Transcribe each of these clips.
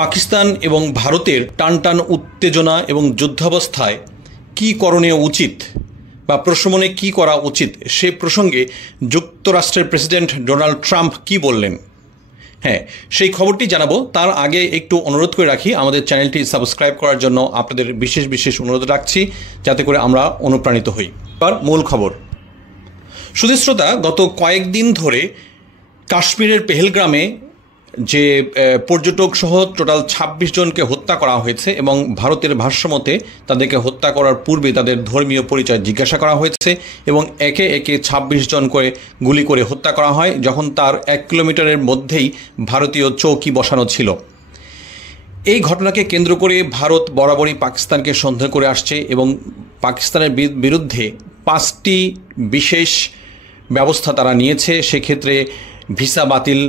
পাকিস্তান এবং ভারতের টানটান উত্তেজনা এবং যুদ্ধাবস্থায় কী করণীয় উচিত বা প্রশমনে কী করা উচিত সে প্রসঙ্গে যুক্তরাষ্ট্রের প্রেসিডেন্ট ডোনাল্ড ট্রাম্প কী বললেন। হ্যাঁ, সেই খবরটি জানাবো। তার আগে একটু অনুরোধ করে রাখি, আমাদের চ্যানেলটি সাবস্ক্রাইব করার জন্য আপনাদের বিশেষ অনুরোধ রাখছি, যাতে করে আমরা অনুপ্রাণিত হই। এবার মূল খবর। সুধী শ্রোতা, গত কয়েকদিন ধরে কাশ্মীরের পেহেলগ্রামে যে পর্যটক সহ টোটাল ২৬ জনকে হত্যা করা হয়েছে এবং ভারতের ভাষ্যমতে তাদেরকে হত্যা করার পূর্বে তাদের ধর্মীয় পরিচয় জিজ্ঞাসা করা হয়েছে এবং একে একে ২৬ জন করে গুলি করে হত্যা করা হয়, যখন তার ১ কিলোমিটারের মধ্যেই ভারতীয় চৌকি বসানো ছিল। এই ঘটনাকে কেন্দ্র করে ভারত বরাবরই পাকিস্তানকে সন্দেহ করে আসছে এবং পাকিস্তানের বিরুদ্ধে ৫টি বিশেষ ব্যবস্থা তারা নিয়েছে। সেক্ষেত্রে ভিসা বাতিল,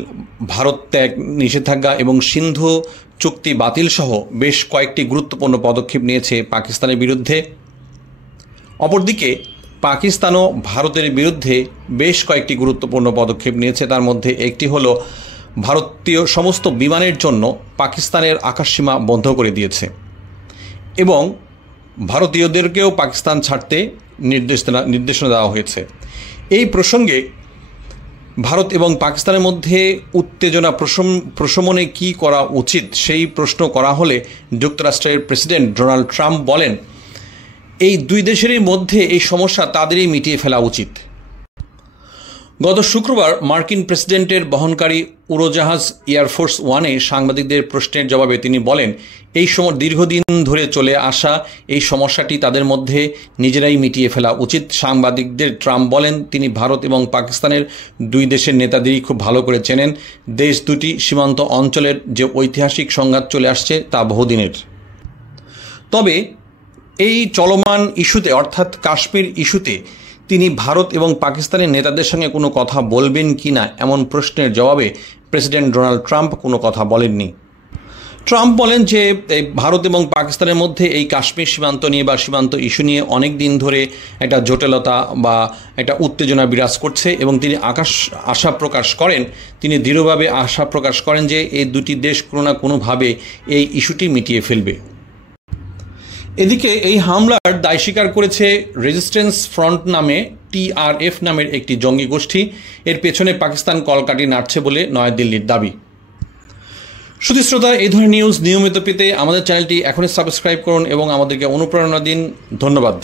ভারত ত্যাগ নিষেধাজ্ঞা এবং সিন্ধু চুক্তি বাতিল সহ বেশ কয়েকটি গুরুত্বপূর্ণ পদক্ষেপ নিয়েছে পাকিস্তানের বিরুদ্ধে। অপরদিকে পাকিস্তানও ভারতের বিরুদ্ধে বেশ কয়েকটি গুরুত্বপূর্ণ পদক্ষেপ নিয়েছে। তার মধ্যে একটি হলো ভারতীয় সমস্ত বিমানের জন্য পাকিস্তানের আকাশসীমা বন্ধ করে দিয়েছে এবং ভারতীয়দেরকেও পাকিস্তান ছাড়তে নির্দেশনা দেওয়া হয়েছে। এই প্রসঙ্গে ভারত এবং পাকিস্তানের মধ্যে উত্তেজনা প্রশমনে কী করা উচিত সেই প্রশ্ন করা হলে যুক্তরাষ্ট্রের প্রেসিডেন্ট ডোনাল্ড ট্রাম্প বলেন, এই দুই দেশেরই মধ্যে এই সমস্যা তাদেরই মিটিয়ে ফেলা উচিত। গত শুক্রবার মার্কিন প্রেসিডেন্টের বহনকারী উড়োজাহাজ এয়ারফোর্স ওয়ানে সাংবাদিকদের প্রশ্নের জবাবে তিনি বলেন, এই দীর্ঘদিন ধরে চলে আসা এই সমস্যাটি তাদের মধ্যে নিজেরাই মিটিয়ে ফেলা উচিত। সাংবাদিকদের ট্রাম্প বলেন, তিনি ভারত এবং পাকিস্তানের দুই দেশের নেতাদেরই খুব ভালো করে চেনেন। দেশ দুটি সীমান্ত অঞ্চলের যে ঐতিহাসিক সংঘাত চলে আসছে তা বহুদিনের। তবে এই চলমান ইস্যুতে অর্থাৎ কাশ্মীর ইস্যুতে তিনি ভারত এবং পাকিস্তানের নেতাদের সঙ্গে কোনো কথা বলবেন কি না এমন প্রশ্নের জবাবে প্রেসিডেন্ট ডোনাল্ড ট্রাম্প কোনো কথা বলেননি। ট্রাম্প বলেন যে ভারত এবং পাকিস্তানের মধ্যে এই কাশ্মীর সীমান্ত নিয়ে বা সীমান্ত ইস্যু নিয়ে অনেক দিন ধরে একটা জটিলতা বা একটা উত্তেজনা বিরাজ করছে এবং তিনি তিনি দৃঢ়ভাবে আশা প্রকাশ করেন যে এই দুটি দেশ কোনো না কোনোভাবে এই ইস্যুটি মিটিয়ে ফেলবে। এদিকে এই হামলার দায় স্বীকার করেছে রেজিস্ট্যান্স ফ্রন্ট নামে TRF নামের একটি জঙ্গি গোষ্ঠী। এর পেছনে পাকিস্তান কলকাঠি নাড়ছে বলে নয়াদিল্লির দাবি। সুধী শ্রোতা, এই ধরনের নিউজ নিয়মিত পেতে আমাদের চ্যানেলটি এখনই সাবস্ক্রাইব করুন এবং আমাদেরকে অনুপ্রেরণা দিন। ধন্যবাদ।